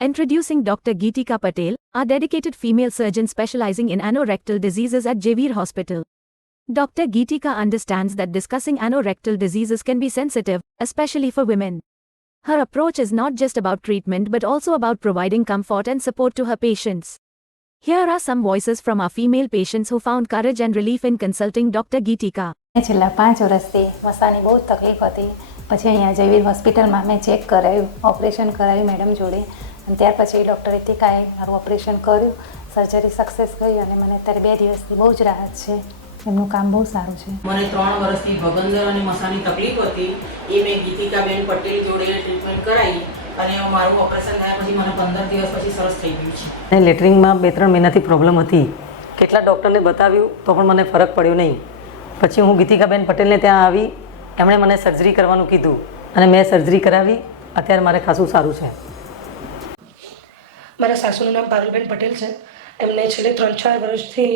Introducing Dr. Geetika Patel, our dedicated female surgeon specializing in anorectal diseases at Javeer Hospital. Dr. Geetika understands that discussing anorectal diseases can be sensitive, especially for women. Her approach is not just about treatment but also about providing comfort and support to her patients. Here are some voices from our female patients who found courage and relief in consulting Dr. Geetika. છેલ્લા 5 વર્ષથી મસાની બહુ તકલીફ હતી. પછી અહીંયા જયવીર હોસ્પિટલમાં મેં check કરાવ્યું, ઓપરેશન કરાવ્યું મેડમ જોડે, અને ત્યાર પછી ડૉક્ટર રીતિકાએ મારું ઓપરેશન કર્યું, સર્જરી સક્સેસ ગઈ અને મને અત્યારે 2 દિવસથી બહુ જ રાહત છે. એમનું કામ બહુ સારું છે. મને 3 વર્ષથી ભગંદર અને મસાની તકલીફ હતી, એ મેં ગીતિકાબેન પટેલ જોડે ટ્રીટમેન્ટ કરાવી અને મારું ઓપરેશન થયા પછી મને 15 દિવસ પછી સરસ થઈ ગયું છે. અને લેટરિંગમાં 2-3 મહિનાથી પ્રોબ્લેમ હતી, કેટલા ડૉક્ટરને બતાવ્યું તો પણ મને ફરક પડ્યો નહીં. પછી હું ગીતિકાબેન પટેલને ત્યાં આવી, એમણે મને સર્જરી કરવાનું કીધું અને મેં સર્જરી કરાવી. અત્યારે મારે ખાસું સારું છે. મારા સાસુનું નામ પારુલબેન પટેલ છે. એમને છેલ્લે 3-4 વર્ષથી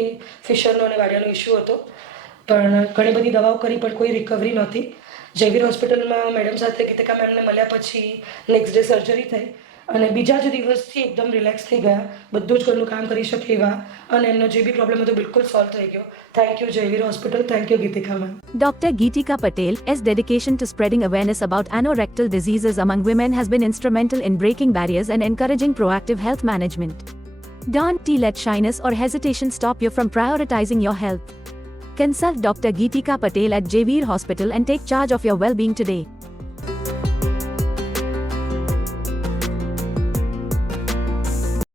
ફિશરનો અને વાડિયાનો ઇસ્યુ હતો, પણ ઘણી બધી દવાઓ કરી પણ કોઈ રિકવરી નહોતી. જયવીર હોસ્પિટલમાં મેડમ સાથે ગીતિકા મેમને મળ્યા પછી નેક્સ્ટ ડે સર્જરી થઈ અને બીજા જ દિવસથી એકદમ રિલેક્સ થઈ ગયા, બધું જ ઘરનું કામ કરી શકે એવા, અને એમનો જે બી પ્રોબ્લેમ હતો બિલકુલ સોલ્વ થઈ ગયો. Thank you Jayveer hospital, thank you Gitika ma'am. Dr. Geetika Patel's dedication to spreading awareness about anorectal diseases among women has been instrumental in breaking barriers and encouraging proactive health management. Don't let shyness or hesitation stop you from prioritizing your health. Consult Dr. Geetika Patel at Javeer Hospital and take charge of your well-being today.